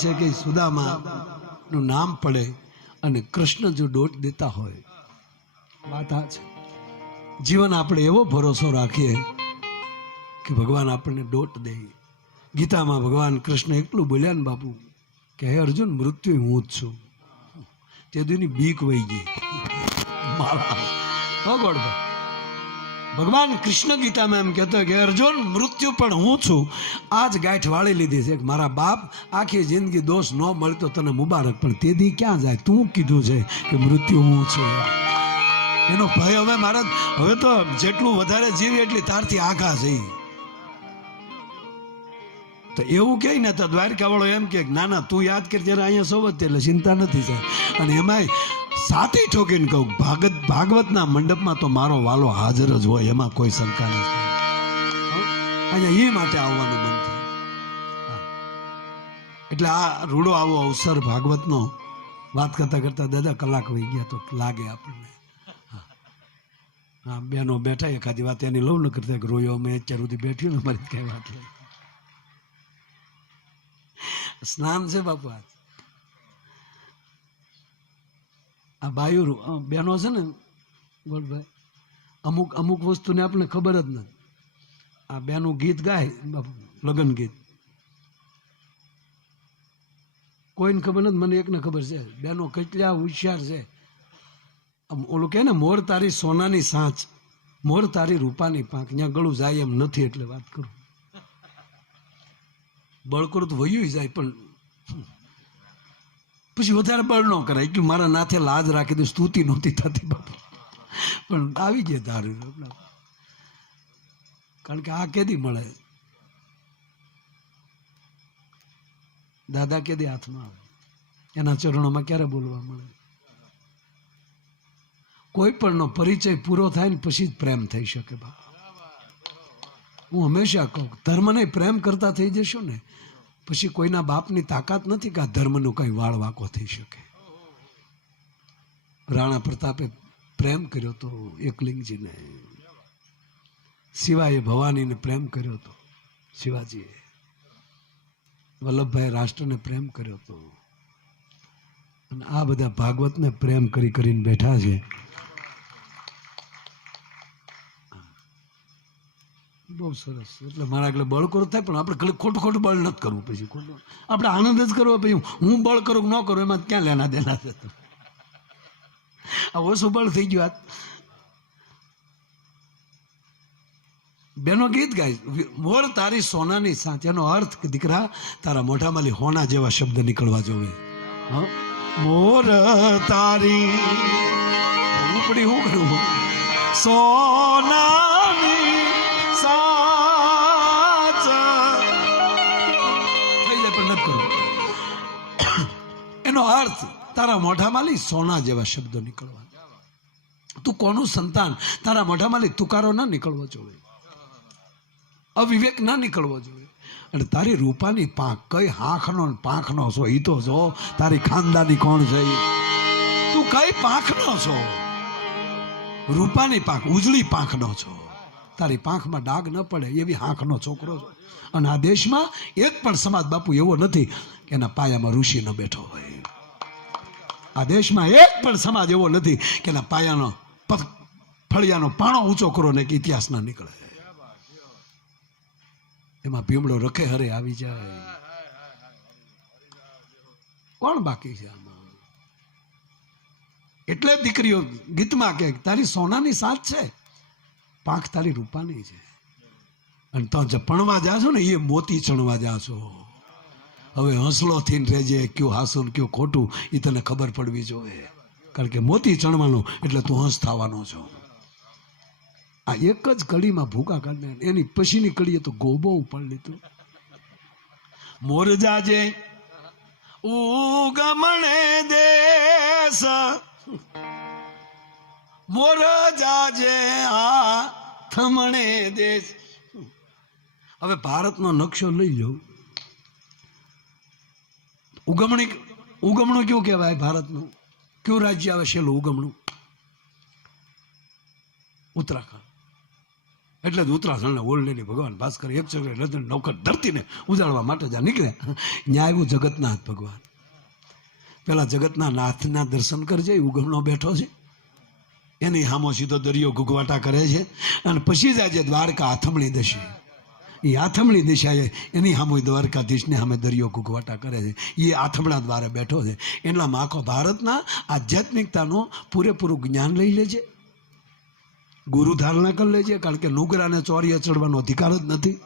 છે કે સુદામા નું નામ પડે અને કૃષ્ણ જો દોટ દેતા હોય, વાત આ છે. જીવન આપણે એવો ભરોસો રાખીએ કે ભગવાન આપણને દોટ દે. ગીતામાં ભગવાન કૃષ્ણ એટલું બોલ્યા ને બાપુ કે હે અર્જુન, મૃત્યુ હું જ છું. તે દીની બીક વહી ગઈ મારા. ભગવાન કૃષ્ણ ગીતામાં એમ કહેતો કે અર્જુન, મૃત્યુ પણ હું છું. આજ ગાંઠ વાળી લીધી છે કે મારા બાપ આખી જિંદગી દોષ ન મળતો તને મુબારક, પણ તે દી ક્યાં જાય? તું કીધું છે કે મૃત્યુ હું છું. એનો ભય હવે મારા, હવે તો જેટલું વધારે જીવે એટલી તારથી આઘા છે. તો એવું કહે ને તો દ્વારકા વાળો એમ કે ના ના તું યાદ કર, ત્યારે અહીંયા સૌ એટલે ચિંતા નથી થાય. અને એમાંય સાથી ઠોકીને કહું, ભાગવતના મંડપમાં તો મારો વાલો હાજર જ હોય, એમાં કોઈ શંકા નથી. અહીંયા એ માટે આવવાનું મન થાય. એટલે આ રૂડો આવો અવસર ભાગવતનો વાત કરતા કરતા દાદા કલાક વહી ગયા તો લાગે આપણને. હા, બેનો બેઠા એખાદી વાત એની લઉં ન કરતા રોયો મેં અત્યાર સુધી બેઠ્યું ને મારી કઈ વાત લઈ. સ્નાન છે બાપુ. આ બાયુ બેનો છે ને ગોળભાઈ, અમુક અમુક વસ્તુને આપણને ખબર જ નથી. આ બેનું ગીત ગાય બાપુ, લગ્ન ગીત, કોઈને ખબર નથી, મને એકને ખબર છે. બેનો કેટલા હોશિયાર છે. ઓલું કે ને મોર તારી સોનાની સાંચ, મોર તારી રૂપાની પાંખ, ત્યાં ગળું જાય એમ નથી. એટલે વાત કરું, બળ કરું તો વયું જાય, પણ પછી વધારે બળ ન કરાય. એટલું મારા નાથે લાજ રાખી દઉં, સ્તુતિ નહોતી થતી બાપુ, પણ આવી ગયા તારું. કારણ કે આ કેદી મળે, દાદા કેદી હાથમાં આવે, એના ચરણોમાં ક્યારે બોલવા મળે. કોઈ પણ નો પરિચય પૂરો થાય ને પછી જ પ્રેમ થઈ શકે બાપુ. હું હંમેશા કહું, ધર્મને પ્રેમ કરતા થઈ જશો ને પછી કોઈના બાપની તાકાત નથી કે આ ધર્મનું કઈ વાળ વાંકો થઈ શકે. રાણા પ્રતાપે પ્રેમ કર્યો તો એકલિંગજીને, શિવાએ ભવાનીને પ્રેમ કર્યો હતો, શિવાજીએ વલ્લભભાઈ રાષ્ટ્રને પ્રેમ કર્યો હતો. અને આ બધા ભાગવતને પ્રેમ કરી કરીને બેઠા છે. બહુ સરસ. એટલે મારા એટલે બળ કરો થાય, પણ આપણે ખોટું ખોટું બળ નથી કરવું. પછી ખોટું આપણે આનંદ જ કરવો. પછી હું બળ કરું કે ન કરું એમાં ક્યાં લેના દેના છે. આ ઓછું બળ થઈ ગયું. બેનો ગીત ગાય, મોર તારી સોનાની સાંચ, એનો અર્થ કે દીકરા તારા મોઢામાંથી હોના જેવા શબ્દ નીકળવા જોવે. મોર તારી ઉપડી હું કરું સોનાની સાચ થઈ જાય, પણ નથી કરવું. એનો અર્થ તારા મોઢામાંથી સોના જેવા શબ્દો નીકળવા. તું કોનું સંતાન, તારા મોઢામાંથી તુકારો ના નીકળવો જોઈએ, અવિવેક ના નીકળવો જોઈએ. અને તારી રૂપાની પાંખ, કઈ હાંખનો પાંખનો છો એ તો છો, તારી ખાનદાની કોણ છે, તું કઈ પાંખનો છો. રૂપાની પાંખ, ઉજળી પાંખનો છો, તારી પાંખમાં ડાઘ ન પડે એવી હાંખનો છોકરો છો. અને આ દેશમાં એક પણ સમાજ બાપુ એવો નથી કે એના પાયામાં ઋષિ ન બેઠો હોય. આ દેશમાં એક પણ સમાજ એવો નથી કે એના પાયાનો ફળિયાનો પાણો ઊંચો કરો ને કે ઇતિહાસ ના નીકળે. એમાં ભીમડો રખે હરે આવી જાય, કોણ બાકી છે આમાં? એટલે દીકરીઓ ગીતમાં કે તારી સોનાની સાથ છે, પાંખ તારી રૂપાની છે. અને તો જે પણવા જાશો ને એ મોતી ચણવા જાશો. હવે હંસલો થઈને રહેજે, કયું હાસું ને કયું ખોટું એ તને ખબર પડવી જોઈએ. કારણ કે મોતી ચણવાનું એટલે તું હંસ થવાનો છો. આ એક જ કડીમાં ભૂકા કાઢને, એની પછીની કડીએ તો ગોબો ઉપાડી લીધું. મોર જાજે ઉગમણે દેશ, મોર જાજે આ થમણે દેશ. હવે ભારતનો નકશો લઈ લો, ઉગમણું કયું કહેવાય ભારતનું? કયું રાજ્ય આવે છેલ્લું ઉગમણું? ઉત્તરાખંડ. એટલે જ ઉત્તરાખંડને ઓળલેલી ભગવાન ભાસ્કર એક ચક્ર રતન નૌકર ધરતીને ઉજાડવા માટે જ્યાં નીકળ્યા ત્યાં આવ્યું જગતનાથ ભગવાન. પેલા જગતના નાથના દર્શન કરજે, ઉગમણો બેઠો છે, એની સામો સીધો દરિયો ઘૂઘવાટા કરે છે, અને પછી જાય દ્વારકા આથમણી દશે. એ આથમણી દિશાએ એની સામે દ્વારકાધીશને સામે દરિયો ઘૂઘવાટા કરે છે. એ આથમણા દ્વારે બેઠો છે. એટલામાં આખો ભારતના આધ્યાત્મિકતાનું પૂરેપૂરું જ્ઞાન લઈ લેજે, ગુરુ ધારણા કરી લેજે. કારણ કે નુગરાને ચોરીએ ચડવાનો અધિકાર જ નથી.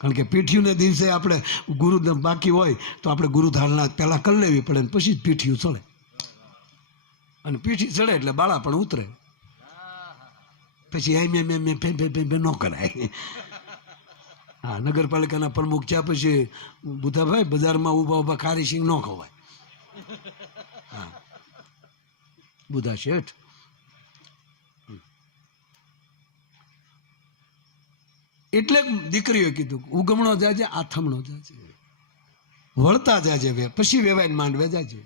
કારણ કે પીઠિયુંને દિવસે આપણે ગુરુ બાકી હોય તો આપણે ગુરુ ધારણા પહેલાં કરી લેવી પડે, ને પછી જ પીઠિયું ચડે. અને પીઠી ચડે એટલે બાળા પણ ઉતરે. પછી એમ ન કરાય. હા, નગરપાલિકાના પ્રમુખ થયા પછી બુધાભાઈ બજારમાં ઊભા ઊભા ખારી સિંગ ન ખવાય. હા, બુધા શેઠ. એટલે દીકરીઓએ કીધું ઉગમણો જાજે, આથમણો જાજે, વળતા જાજે, પછી વેવાઈને માંડવે જાજે.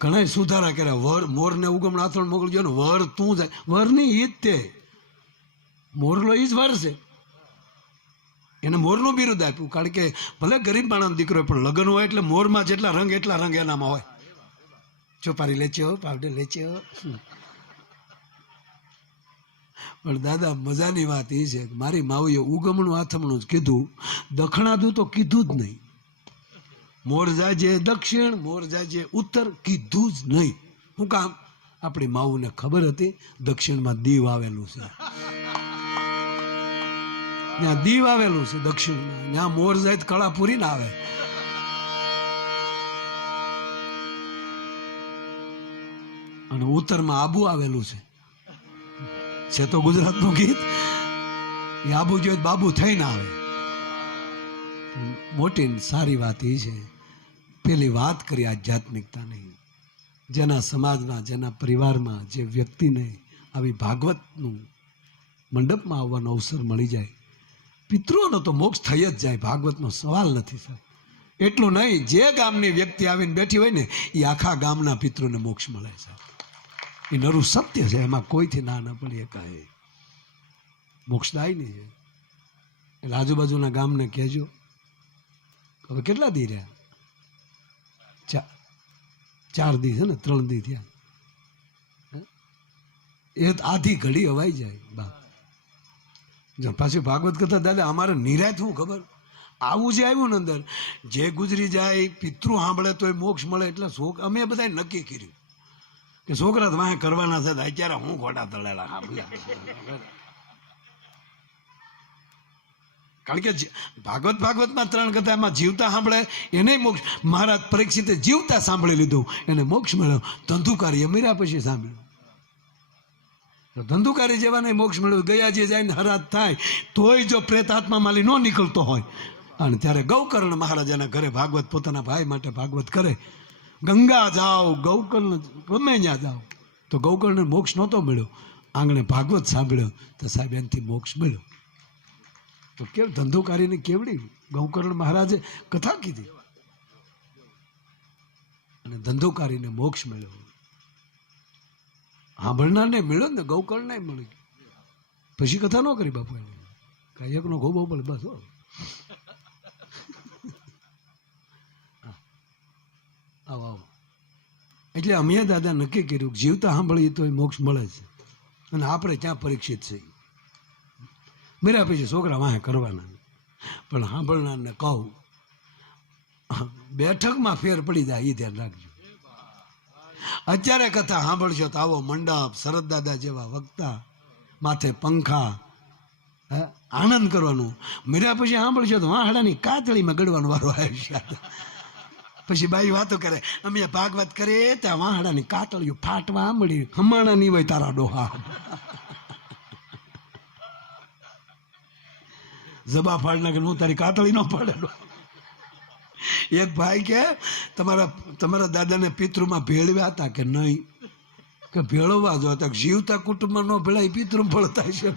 ઘણા સુધારા કર્યા. વર મોરને ઉગમણો આથમણ મોકલજો ને, વર તું જાય. વર નહીં, ઈ જ તે મોરલો, ઈ જ વર છે. એને મોરનું બિરુદ આપ્યું. કારણ કે ભલે ગરીબ માણસનો દીકરો પણ લગ્ન હોય એટલે મોરમાં જેટલા રંગ એટલા રંગ એનામાં હોય. ચોપારી લેચ્યો, પાવડર લેચ્યો. પણ દાદા મજાની વાત એ છે કે મારી માવીએ ઉગમણું આથમણું જ કીધું, દખણાદું તો કીધું જ નહીં. મોર જાજે દક્ષિણ, મોર જાજે ઉત્તર કીધું જ નહીં. શું કામ? આપણી માવુને ખબર હતી દક્ષિણમાં દીવ આવેલું છે, ત્યાં દીવ આવેલું છે દક્ષિણમાં. ત્યાં મોર જાય કળા પૂરી ના આવે. અને ઉત્તરમાં આબુ આવેલું છે તો ગુજરાતનું ગીત. એ આબુ જોઈએ બાબુ થઈને આવે. મોટી સારી વાત એ છે, પેલી વાત કરી આધ્યાત્મિકતાની. જેના સમાજમાં, જેના પરિવારમાં જે વ્યક્તિને આવી ભાગવતનું મંડપમાં આવવાનો અવસર મળી જાય, પિતૃઓનો તો મોક્ષ થઈ જ જાય, ભાગવતનો સવાલ નથી સાહેબ. એટલું નહીં, જે ગામની વ્યક્તિ આવીને બેઠી હોય ને એ આખા ગામના પિતૃને મોક્ષ મળે સાહેબ. એ નરું સત્ય છે, એમાં કોઈથી ના ન પડી એકાએ. મોક્ષદાયની છે. એટલે આજુબાજુના ગામને કહેજો. હવે કેટલા દી રહ્યા? 4 દી છે ને, 3 દી થયા. એ આધી ઘડી હવાઈ જાય બાપ. પાછી ભાગવત કથા દાદા અમારે નિરાત શું ખબર, આવું જે આવ્યું ને અંદર, જે ગુજરી જાય પિતૃ સાંભળે તો એ મોક્ષ મળે. એટલે અમે બધા નક્કી કર્યું કે છોકરા તો વાંહે કરવાના છે, અત્યારે હું ખોટા તળેલા સાંભળ્યા. કારણ કે ભાગવતમાં 3 કથા એમાં જીવતા સાંભળે એને મોક્ષ. મહારાજ પરીક્ષિતે જીવતા સાંભળી લીધું, એને મોક્ષ મળ્યો. ધંધુકારી અમીરા પછી સાંભળ્યું. ધંધુકારી જેવાને મોક્ષ મળ્યું. ગયાજી જઈને હરાજ થાય તોય જો પ્રેતાત્મા માલી ન નીકળતો હોય, અને ત્યારે ગૌકર્ણ મહારાજાના ઘરે ભાગવત પોતાના ભાઈ માટે ભાગવત કરે. ગંગા જાઓ, ગૌકર્ણ ગમે ત્યાં જાઓ, તો ગૌકર્ણને મોક્ષ નહોતો મળ્યો. આંગણે ભાગવત સાંભળ્યો તો સાહેબ એનાથી મોક્ષ મળ્યો. તો કેમ ધંધુકારીને કેવડી ગૌકર્ણ મહારાજે કથા કીધી અને ધંધુકારીને મોક્ષ મળ્યો. સાંભળનારને મળ્યો ને, ગૌકર્ણ ને મળી. પછી કથા ન કરી બાપુ એને કઈ એકનો ખોબો પડે બસ. આવો આવો. એટલે અમે દાદા નક્કી કર્યું કે જીવતા સાંભળીએ તો મોક્ષ મળે છે. અને આપણે ક્યાં પરીક્ષિત છે. મેરા પછી છોકરા વાહે કરવાના, પણ સાંભળનારને કહું બેઠકમાં ફેર પડી જાય એ ધ્યાન રાખજો. અત્યારે કથા સાંભળશો તો આવો મંડપ, શરદ દાદા જેવા વક્તા, માથે પંખા, આનંદ કરવાનું. મેરા પછી સાંભળશો તો વાહડાની કાતળીમાં ગળવાનો વારો આવશે. પછી બાઈ વાતો કરે, અમે ભાગવત કરીએ ત્યાં વાહડાની કાતળીઓ ફાટવા મળી, હમાણા નહીં હોય તારા ડોહા. જબા ફાડ નાખે, હું તારી કાતળી ન પાડે. એક ભાઈ કે તમારા દાદાને પિતૃમાં ભેળવ્યા હતા કે નહીં? કે ભેળવવા જો હતા. જીવતા કુટુંબમાં ન ભેળાય, પિતૃ ભળતા છે.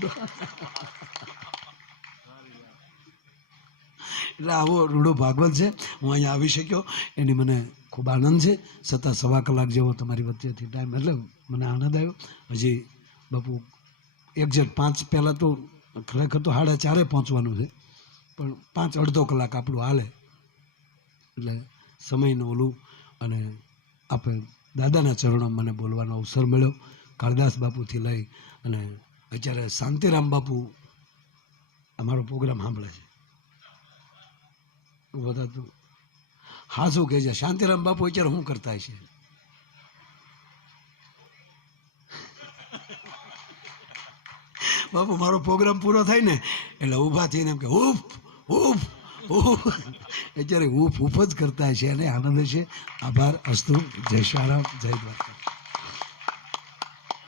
એટલે આવો રૂડો ભાગવત છે. હું અહીંયા આવી શક્યો એની મને ખૂબ આનંદ છે. છતાં 1.25 કલાક જેવો તમારી વચ્ચેથી ટાઈમ, એટલે મને આનંદ આવ્યો. હજી બાપુ એક્ઝેક્ટ 5 પહેલાં તો ખરેખર તો 4:30 પહોંચવાનું છે, પણ 5 અડધો કલાક આપણું હાલે એટલે સમયનું ઓલું. અને આપણે દાદાના ચરણોમાં મને બોલવાનો અવસર મળ્યો. કાળદાસ બાપુથી લઈ અને અત્યારે શાંતિરામ બાપુ અમારો પ્રોગ્રામ સાંભળે છે. બધા તો હા શું કહે છે, શાંતિરામ બાપુ અત્યારે શું કરતા છે? બાપુ મારો પ્રોગ્રામ પૂરો થાય ને એટલે ઊભા થઈને એમ કે ઉફ ઉફ ઉફ, અત્યારે ઉફ ઉફ જ કરતા છે અને આનંદ છે. આભાર. અસ્તુ. જય શારામ. જય દ્વારકા.